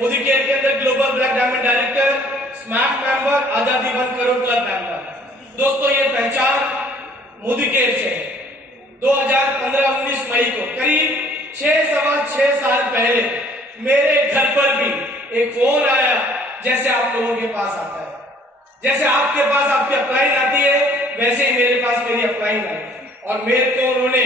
Modi care के अंदर global black diamond director, smack member, आजादी 1 करोड़ क्लब मेंबर। दोस्तों ये पहचान मोदी केयर से 2015-19 मई को करीब 6 साल पहले मेरे घर पर भी एक फोन आया, जैसे आप लोगों के पास आता है, जैसे आपके पास आपकी अपलाइन आती है, वैसे ही मेरे पास मेरी अपलाइन आई और मेरे को उन्होंने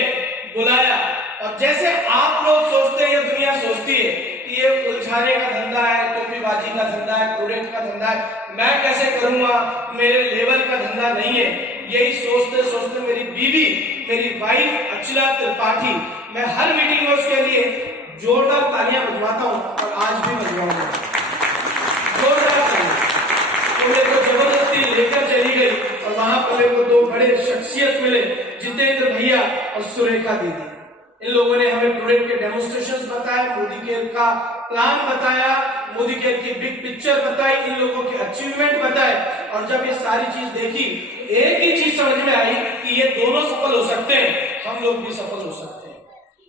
बुलाया। और जैसे आप लोग सोचते हैं, ये दुनिया सोचती है कि ये उलझाने का धंधा है, टोपीबाजी का धंधा है, प्रोडक्ट का धंधा है, मैं कैसे करूंगा, मेरे लेवल का धंधा नहीं है। यही सोचते सोचते मेरी बीवी, मेरी वाइफ अर्चना त्रिपाठी, मैं हर मीटिंग में उसके लिए जोरदार तालियां बजवाता हूं और आज भी बजवाऊंगा जोरदार तालियां। तो मेरे को जबरदस्ती लेकर चली गई और वहां पर मेरे को 2 बड़े शख्सियत मिले, जितेंद्र भैया और सुरेखा दीदी। इन लोगों ने हमें प्रोडक्ट के डेमोन्स्ट्रेशंस बताए, मोदी केयर का प्लान बताया, मोदी केयर की बिग पिक्चर बताई, इन लोगों के अचीवमेंट बताए। और जब ये सारी चीज देखी, एक ही चीज समझ में आई कि ये दोनों सफल हो सकते हैं, हम लोग भी सफल हो सकते हैं।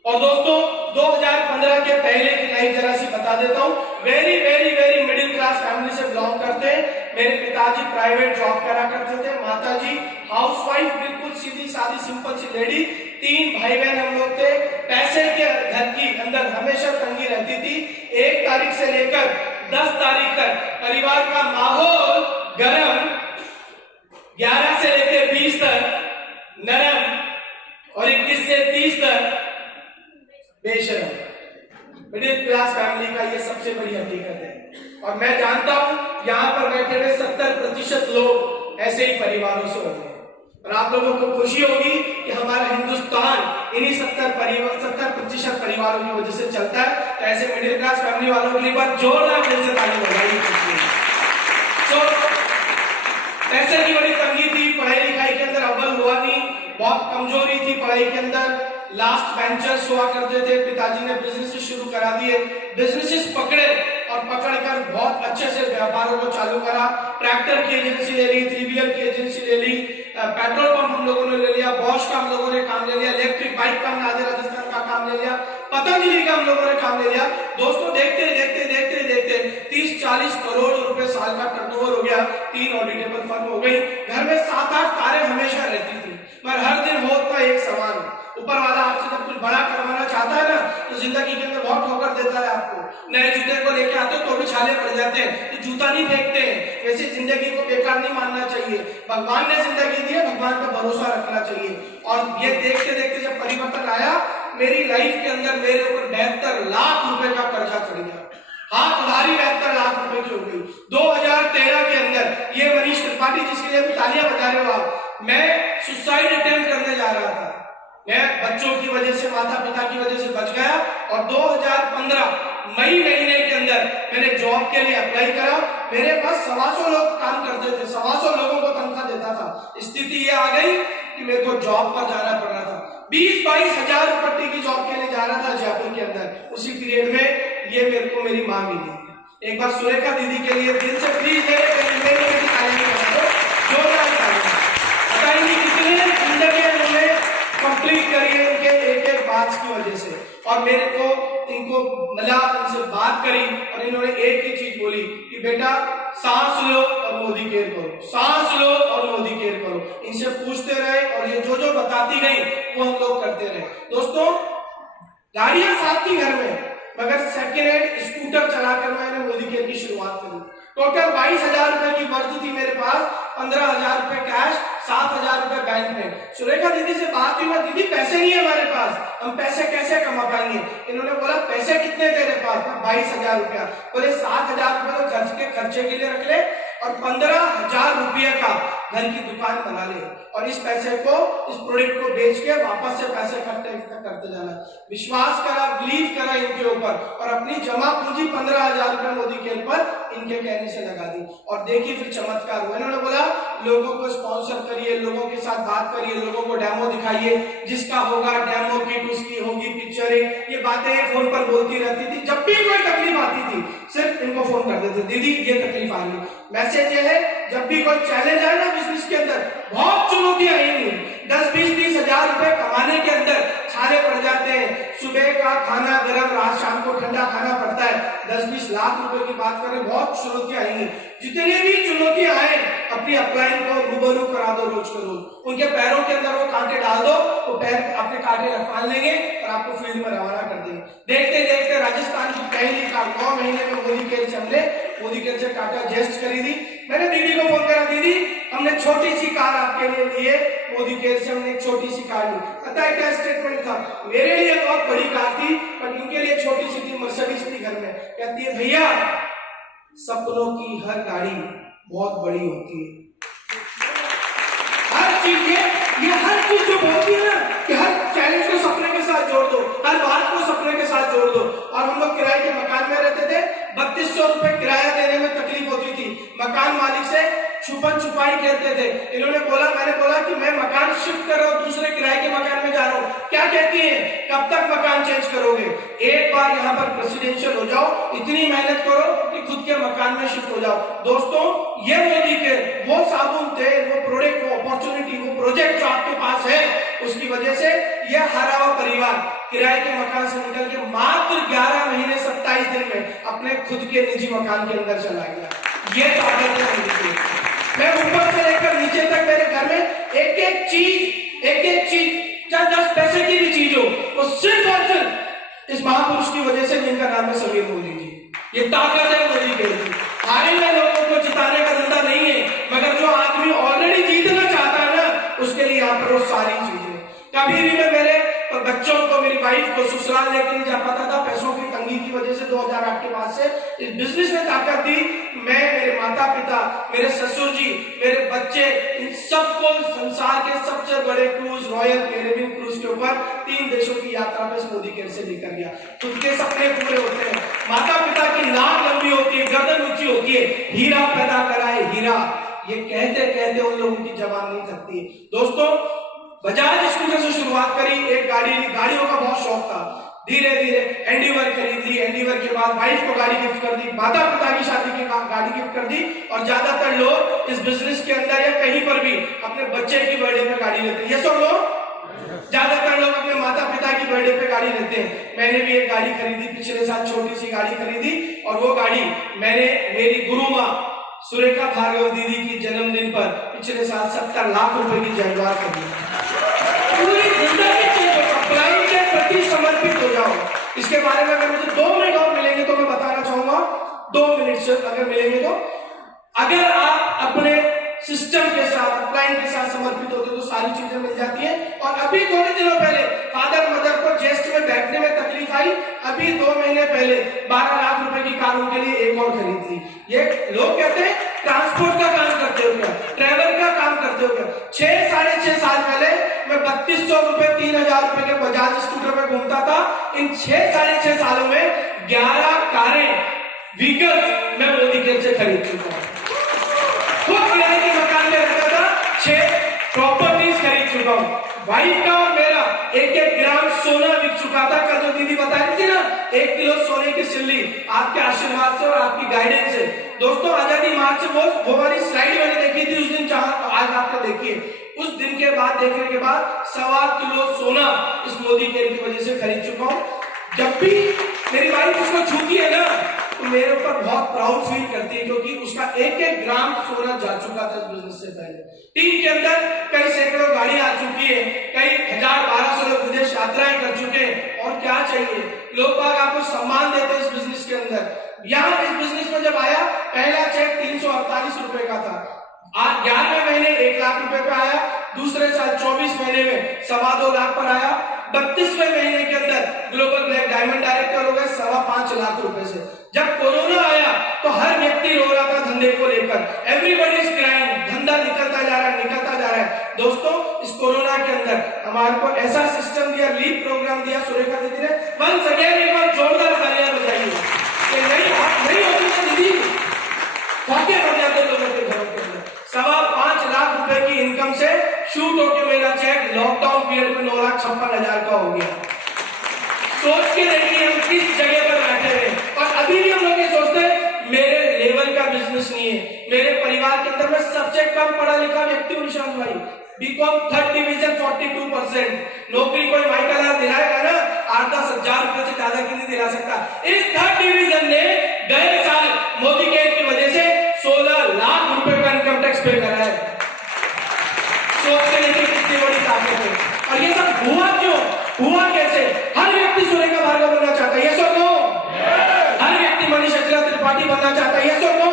और दोस्तों 2015 के पहले की लाइफ जरा सी बता देता हूँ। Very very very middle class family से बिलोंग करते हैं। मेरे पिताजी प्राइवेट जॉब करा करते थे, माताजी हाउसवाइफ, बिल्कुल सीधी सादी सिंपल सी लेडी। 3 भाई बहन हम लोग थे। पैसे के घर की अंदर हमेशा तंगी रहती थी। 1 तारीख से लेकर 10 तारीख तक परिवार का माहौल गर्म, 11 से लेकर 20 तक नरम और 21 से 30 तक बेशरम। मिडिल क्लास फैमिली का ये सबसे बड़ी हकीकत है। और मैं जानता हूं यहाँ पर बैठे हुए 70% लोग ऐसे ही परिवारों से होते हैं। और आप लोगों को खुशी होगी कि हमारा हिंदुस्तान इन्हीं 70% परिवारों की वजह से चलता है। तो ऐसे मिडिल क्लास फैमिली वालों के लिए बात जोरदार दिल से ताली बजाइए। पैसे की बड़ी तंगी थी, पढ़ाई लिखाई के अंदर अव्वल हुआ नहीं, बहुत कमजोरी थी पढ़ाई के अंदर, लास्ट बेंचर्स हुआ करते थे। पिताजी ने बिजनेसेस शुरू करा दिए, बिजनेसेस पकड़े और पकड़कर बहुत अच्छे से व्यापारों को चालू करा। ट्रैक्टर की एजेंसी ले ली, 3व्हीलर की एजेंसी ले ली, पेट्रोल पंप हम लोगों ने ले लिया, बॉश का हम लोगों ने काम ले लिया, इलेक्ट्रिक बाइक का नादिर राजस्थान का काम ले लिया, पतंजलि का हम लोगों ने काम ले लिया। दोस्तों देखते देखते देखते देखते 30-40 करोड़ रुपए साल का टर्नओवर हो गया। 3 ऑडिटेबल फर्म हो गई। घर में 7-8 कारें हमेशा रहती थी, पर हर दिन होता एक सवाल। ऊपर वाला आपसे जब कुछ बड़ा करवाना चाहता है ना, तो जिंदगी के अंदर बहुत ठोकर देता है आपको। नए जूते को लेके आते हो तो भी छाले पड़ जाते हैं, तो जूता नहीं फेंकते हैं। वैसे जिंदगी को बेकार नहीं मानना चाहिए। भगवान ने जिंदगी दी है, भगवान पर भरोसा रखना चाहिए। और ये देखते देखते जब परिवर्तन आया मेरी लाइफ के अंदर, मेरे ऊपर 72 लाख रुपए का कर्जा चढ़ गया। हाथ उधारी 72 लाख रुपए की हो गई। 2013 के अंदर ये मनीष त्रिपाठी, जिसके लिए भी तालियां बजा रहे हो आप, मैं सुसाइड अटेम्प्ट करने जा रहा था। मैं बच्चों की वजह से, माता पिता की वजह से बच गया। और 2015 मई महीने के अंदर मैंने जॉब के लिए अप्लाई करा। मेरे पास 125 लोग काम करते थे, 125 लोगों को तनख्वाह देता था। स्थिति ये आ गई कि मेरे को जॉब पर जाना पड़ रहा था। 20-22 हजार रुपये की जॉब के लिए जा रहा था जयपुर के अंदर। उसी पीरियड में ये मेरे को मेरी माँ मिली। एक बार सुरेखा दीदी के लिए दिल से प्लीज कंप्लीट करिए उनके एक बात की वजह से। और मेरे को इनको मिला, इनसे बात करी और इन्होंने एक ही चीज बोली कि बेटा सांस लो और मोदी केयर करो, सांस लो और मोदी केयर करो। इनसे पूछते रहे और ये जो जो बताती गई वो हम लोग करते रहे। दोस्तों गाड़ियां साथ थी घर में, मगर सेकेंड हैंड स्कूटर चलाकर मैंने मोदी केयर की शुरुआत करी। टोटल 22,000 रुपए की वर्थ थी मेरे पास, 15,000 रुपए कैश, 7,000 रुपए बैंक में। सुरेखा दीदी से बात हुई, दीदी पैसे नहीं है हमारे पास, हम पैसे कैसे कमा पाएंगे? इन्होंने बोला पैसे कितने तेरे पास? 22,000 रुपया। बोले 7,000 रुपए तो खर्चे के लिए रख ले और 15,000 रुपये का घर की दुकान बना ले और इस पैसे को, इस प्रोडक्ट को बेच के वापस से पैसे इकट्ठे करते जाना। विश्वास करा, बिलीव करा इनके ऊपर और अपनी जमा पूंजी 15,000 रुपए मोदी के ऊपर इनके कहने से लगा दी और देखिए फिर चमत्कार हुआ। इन्होंने बोला लोगों को स्पॉन्सर करिए, लोगों के साथ बात करिए, लोगों को डेमो दिखाइए, जिसका होगा डेमो किट उसकी होगी पिक्चरें, ये बातें फोन पर बोलती रहती थी। जब भी कोई तकलीफ आती थी सिर्फ इनको फोन कर देते, दीदी ये तकलीफ आ रही। मैसेज ये है, जब भी कोई चैलेंज आए ना बिजनेस के अंदर, बहुत चुनौतियां आएंगी, 10, 20, 30 हजार रुपए कमाने के अंदर छाले पड़ जाते हैं, सुबह का खाना गरम, रात शाम को ठंडा खाना पड़ता है, 10-20 लाख रुपए की बात करें, बहुत चुनौतियां आएंगी। जितनी भी चुनौतियां आए अपनी अपलाइन को रूबरू करा दो रोज को रोज, उनके पैरों के अंदर वो कांटे डाल दो, वो पैर अपने कांटे रखवाल लेंगे और आपको फील्ड में रवाना कर देंगे। देखते देखते राजस्थान की पहली कार 9 महीने में मोदी केयर से हमने मोदी केयर से टाटा जेस्ट खरीदी। मैंने दीदी को फोन करा, दीदी हमने छोटी सी कार आपके लिए ली है, मोदी केयर से हमने एक छोटी सी कार ली। पता है क्या स्टेटमेंट था? मेरे लिए बहुत बड़ी कार थी पर इनके लिए छोटी सी थी, मर्सिडीज थी घर में। कहती है भैया सपनों की हर गाड़ी बहुत बड़ी होती है। हर चीज ये हर चीज जो बोलती है ना कि हर चैलेंज को सपने के साथ जोड़ दो, हर बात को सपने के साथ जोड़ दो। और हम लोग किराए के मकान में रहते थे, 3200 रुपए किराया देने में तकलीफ होती थी। मकान मालिक से छुपन छुपाई कहते थे। इन्होंने बोला, मैंने बोला कि मैं मकान शिफ्ट कर रहा हूँ, दूसरे किराए के मकान में जा रहा हूँ। क्या कहती है, कब तक मकान चेंज करोगे? एक बार यहाँ पर प्रेसिडेंशियल हो जाओ, इतनी मेहनत करो कि खुद के मकान में शिफ्ट हो जाओ। दोस्तों ये मोदी के वो साबुन थे, वो प्रोडक्ट, वो अपॉर्चुनिटी, वो प्रोजेक्ट जो आपके पास है, उसकी वजह से यह हरा हुआ परिवार किराए के मकान से निकल के मात्र 11 महीने 27 दिन में अपने खुद के निजी मकान के अंदर चला गया। ये ताकत है मोदी की। मैं ऊपर से लेकर नीचे तक मेरे घर में एक एक चीज चाहे 10 पैसे की भी चीज हो, वो सिर्फ और सिर्फ इस महापुरुष की वजह से जिनका नाम है समीर मोदी जी। ये ताकत है मोदी के। हारे में लोगों को जिताने का धंधा नहीं है, मगर जो आदमी ऑलरेडी जीतना चाहता है ना, उसके लिए यहाँ पर वो सारी चीजें। कभी भी मैं मेरे बच्चों को, मेरी वाइफ को ससुराल लेकर नहीं जा पाता था, पैसों की तंगी की वजह से। 2008 के बाद से इस बिजनेस ने ताकत दी। मैं, मेरे माता पिता, मेरे ससुर जी, मेरे बच्चे, इन सबको संसार के सबसे बड़े क्रूज, रॉयल कैरेबियन क्रूज के ऊपर 3 देशों की यात्रा पे मोदी केयर से लेकर गया। खुद के सपने पूरे होते हैं, माता पिता की नाक लंबी होती है, गर्दन ऊंची होती है, हीरा पैदा कराए हीरा, ये कहते कहते उन लोगों की जबान नहीं थकती। दोस्तों बजाज स्कूटर से शुरुआत करी, एक गाड़ियों का बहुत शौक था, धीरे धीरे एंडीवर खरीद ली, एंडीवर के बाद वाइफ को गाड़ी गिफ्ट कर दी, माता पिता की शादी की गाड़ी गिफ्ट कर दी। और ज्यादातर लोग इस बिजनेस के अंदर या कहीं पर भी अपने बच्चे की बर्थडे पे गाड़ी लेते हैं। ये सब लोग, ज्यादातर लोग अपने माता पिता की बर्थडे पे गाड़ी लेते हैं। मैंने भी एक गाड़ी खरीदी पिछले साल, छोटी सी गाड़ी खरीदी, और वो गाड़ी मैंने मेरी गुरु माँ सुरेखा भार्गव दीदी की जन्मदिन पर पिछले साल 70 लाख रुपए की जयकार कर दी। पूरी जिंदगी अपलाइन के प्रति समर्पित हो जाओ। इसके बारे में अगर मुझे 2 मिनट और मिलेंगे तो मैं बताना चाहूंगा, 2 मिनट से अगर मिलेंगे तो, अगर आप अपने सिस्टम के साथ, अपलाइन के साथ समर्पित होते तो सारी चीजें मिल जाती हैं। और अभी थोड़े दिनों पहले फादर मदर को जेस्ट में बैठने में तकलीफ आई, अभी 2 महीने पहले 12 लाख रुपए की कार उनके लिए एक और खरीद ली। ये लोग कहते हैं ट्रांसपोर्ट का काम करते हो क्या, ट्रेवल का काम करते हो क्या? 6-6.5 साल पहले मैं 3200 रुपए 3000 रुपए के बजाज स्कूटर में घूमता था। इन 6-6.5 सालों में 11 कारें, व्हीकल्स मैं मोदी केयर से खरीद चुका हूं। खुद किराए के मकान में रहता था, 6 प्रॉपर्टीज खरीद चुका हूं। वाइफ का और मेरा 1-1 ग्राम सोना बिक चुका था। कल जो दीदी बता रही थी ना, 1 किलो सोने की सिल्ली, आपके आशीर्वाद से और आपकी गाइडेंस से। दोस्तों आजादी मार्च से वो वाली स्लाइड मैंने देखी थी उस दिन, जहां आज आपने देखिए, उस दिन के बाद, देखने के बाद 1.25 किलो सोना इस मोदी केयर की वजह से खरीद चुका हूं। जब भी मेरी वाइफ उसको छूती है ना, तो मेरे ऊपर बहुत प्राउड फील करती है, क्योंकि उसका 1-1 ग्राम सोना जा चुका था इस बिजनेस से पहले। टीम के अंदर कई सैकड़ों गाड़ी आ चुकी है, कई 1000-1200 लोग विदेश यात्राएं कर चुके हैं। और क्या चाहिए? लोग बाग आपको सम्मान देते हैं इस बिजनेस के अंदर। यहाँ इस बिजनेस में जब आया, पहला चेक 348 रुपए का था, आज 11वें महीने 1 लाख रुपए पे आया, दूसरे साल 24 महीने में 2.25 लाख पर आया, 32वें महीने के अंदर ग्लोबल ब्लैक डायमंड डायरेक्टर हो गए 5.25 लाख रुपए से। जब कोरोना आया तो हर व्यक्ति रो रहा था धंधे को लेकर, हमारे को ऐसा सिस्टम दिया, लीड प्रोग्राम दिया सुरेखा दीदी ने। वंस अगेन एक बार जोरदार तालियां बजाइए कि नहीं होती ना दीदी, वाकई बन जाते लोगों के घरों के अंदर। 5.25 लाख रुपए की इनकम से शूट होकर मेरा चेक लॉकडाउन पीरियड में 9,56,000 का हो गया। सोच के देखिए हम किस जगह पर बैठे हैं, और अभी भी हम लोग ये सोचते हैं मेरे लेवल का बिजनेस नहीं है। मेरे परिवार के अंदर में सबसे कम पढ़ा लिखा व्यक्ति हूं निशांत भाई, बीकॉम 3rd डिवीजन 42%। नौकरी कोई माइकल यार दिलाएगा ना 8-10 हजार रुपए से ज्यादा की नहीं दिला सकता। इस 3rd डिवीजन ने गए साल मोदी केयर की वजह से 16 लाख रुपए का इनकम टैक्स पे करा है। सोच के देखिए कितनी बड़ी ताकत है। और ये सब हुआ क्यों, हुआ कैसे? हर व्यक्ति सुरेखा भार्गव बनना चाहता है, यस और नो? हर व्यक्ति मनीष अचला त्रिपाठी बनना चाहता है, यस और no?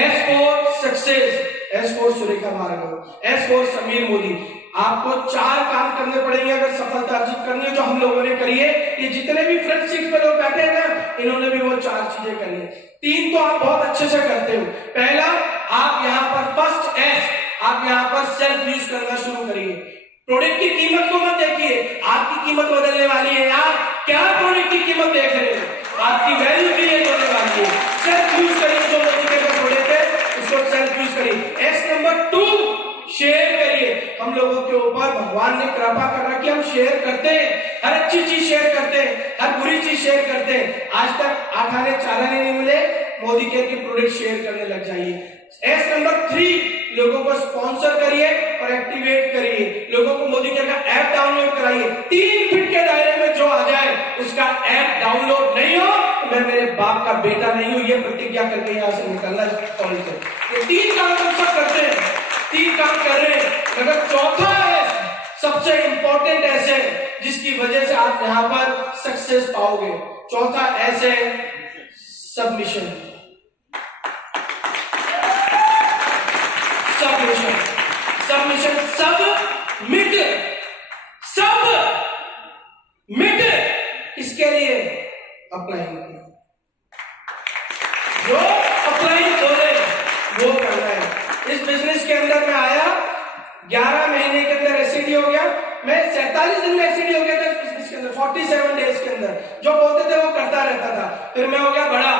S for success, S for Surekha Bhargav, S for Sameer Modi. आपको 4 काम करने पड़ेंगे अगर सफलता अर्जित करनी है, जो हम लोगों ने करी है। ये जितने भी फ्रंट सीट पे लोग बैठे हैं ना, इन्होंने भी वो 4 चीजें करी है। 3 तो आप बहुत अच्छे से करते हो। पहला, आप यहाँ पर फर्स्ट S, आप यहाँ पर सेल्फ यूज करना शुरू करिए। प्रोडक्ट की कीमत को मत देखिए, आपकी कीमत बदलने वाली है यार। क्या प्रोडक्ट की कीमत देख रहे हो, आपकी वैल्यू क्रिएट होने वाली है। सेल्फ यूज करिए, जो मोदी के पास प्रोडक्ट है उसको सेल्फ यूज करिए। S नंबर 2, शेयर करिए। हम लोगों के ऊपर भगवान ने कृपा कर रखी, हम शेयर करते हैं, हर अच्छी चीज शेयर करते हैं, हर बुरी चीज शेयर करते हैं। आज तक 8 आने 4 आने नहीं मिले, मोदी केयर के प्रोडक्ट शेयर करने लग जाइए। S नंबर 3, लोगों को स्पॉन्सर करिए और एक्टिवेट करिए। लोगों को मोदी केयर का ऐप डाउनलोड कराइए। 3 फीट के दायरे में जो आ जाए उसका ऐप डाउनलोड नहीं हो तो मैं मेरे बाप का बेटा नहीं हूं, ये प्रतिज्ञा करके यहां से निकलना चाहिए। ये 3 काम हम सब करते हैं, 3 काम कर रहे हैं। मगर चौथा है सबसे इंपॉर्टेंट ऐसे जिसकी वजह से आप यहां पर सक्सेस पाओगे। चौथा ऐसे सबमिशन। सबमिशन, सबमिशन, सबमिट इसके लिए अप्लाई जो अप्लाई बोले वो करना है। इस बिजनेस के अंदर मैं आया, 11 महीने के अंदर एससीडी हो गया, मैं 47 दिन में एससीडी हो गया था इस बिजनेस के अंदर, 47 डेज के अंदर। जो बोलते थे वो करता रहता था। फिर मैं हो गया बड़ा,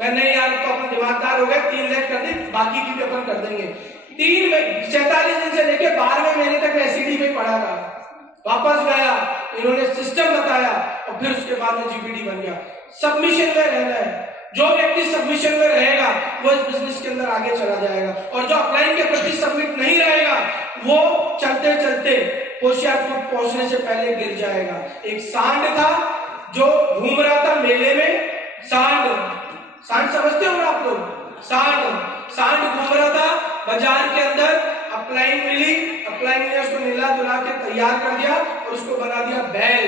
मैं नहीं यार तो अपन दिमागदार हो गए, 3 लाख कर दी, बाकी की भी अपन कर देंगे। 47 दिन से लेके 12वें महीने तक मैं एससीडी में पढ़ा रहा। वापस गया, इन्होंने सिस्टम बताया और फिर उसके बाद में जीपीडी बन गया। सबमिशन में रहना है। जो व्यक्ति सबमिशन में रहेगा वो इस बिजनेस के अंदर आगे चला जाएगा, और जो अपलाइन के प्रति सबमिट नहीं रहेगा वो चलते चलते होशियारपुर पहुंचने से पहले गिर जाएगा। एक सांड था जो घूम रहा था मेले में, सांड समझते हो आप लोग? सांड घूम रहा था बाजार के अंदर, अपलाइन मिली, अपलाइन ने उसको नीला दुला के तैयार कर दिया और उसको बना दिया बैल।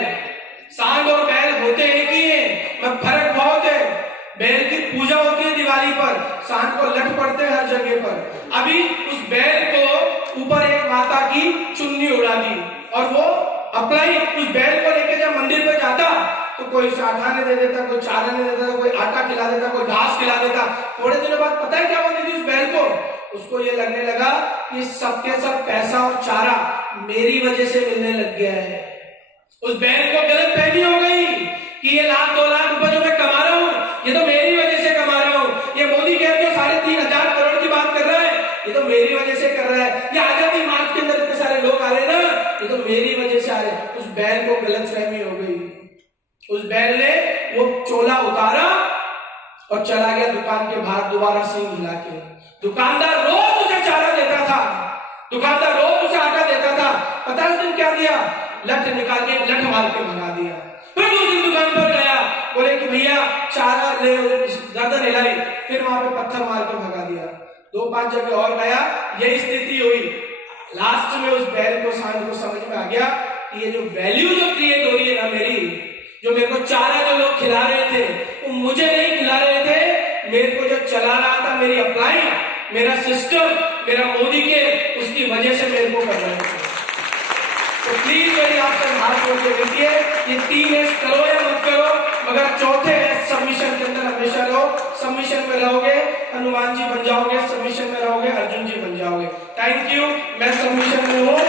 सांड और बैल होते एक ही हैं, मगर फर्क बहुत है। बैल की पूजा होती है दिवाली पर, सांड को लठ पड़ते हैं हर जगह पर। अभी उस बैल को ऊपर एक माता की चुन्नी उड़ा दी, और वो अपलाइन उस बैल को लेके जब मंदिर पे जाता तो कोई साठाने दे देता, कोई चाराने दे देता, कोई आटा खिला देता, कोई घास खिला देता। थोड़े दिनों बाद पता है क्या होती थी उस बैल को? उसको ये लगने लगा कि सबके सब पैसा और चारा मेरी वजह से मिलने लग गया है। उस बैल को गलत फहमी हो गई कि ये 1-2 लाख रुपए जो मैं कमा रहा हूं ये तो मेरी वजह से कमा रहा हूं। ये मोदी केयर जो 3,500 करोड़ की बात कर रहा है ये तो मेरी वजह से कर रहा है। ये आजादी मार्च के अंदर इतने सारे लोग आ रहे हैं ना, ये तो मेरी वजह से आ रहे हैं। उस बैल को गलत फहमी हो गई। उस बैल ने वो चोला उतारा और चला गया दुकान के बाहर दोबारा सींग हिला के। दुकानदार रोज उसे चारा देता था, दुकानदार रोज उसे आटा देता था। पता है उसने क्या दिया? लठ निकाल के लठ मार के भगा दिया। फिर दूसरी दुकान पर गया, बोले कि भैया चारा ले, गर्दन हिलाई, फिर वहां पे पत्थर मार के भगा दिया। 2-5 जगह और गया, यही स्थिति हुई। लास्ट में उस बैल को, सांड को समझ में आ गया कि ये जो वैल्यू जो क्रिएट हो रही है ना मेरी, जो मेरे को चारा जो लोग खिला रहे थे वो मुझे नहीं खिला रहे थे, मेरे को जो चला रहा था मेरी अपलाइन, मेरा सिस्टम, मेरा मोदी के, उसकी वजह से मेरे को कर रहे थे। तो प्लीज मेरी आपसे हाथ जोड़ के देखिए, ये 3 एस करो या मत करो, मगर चौथे एस सबमिशन के अंदर हमेशा रहो। सबमिशन में रहोगे हनुमान जी बन जाओगे, सबमिशन में रहोगे अर्जुन जी बन जाओगे। थैंक यू, मैं सबमिशन में हूँ।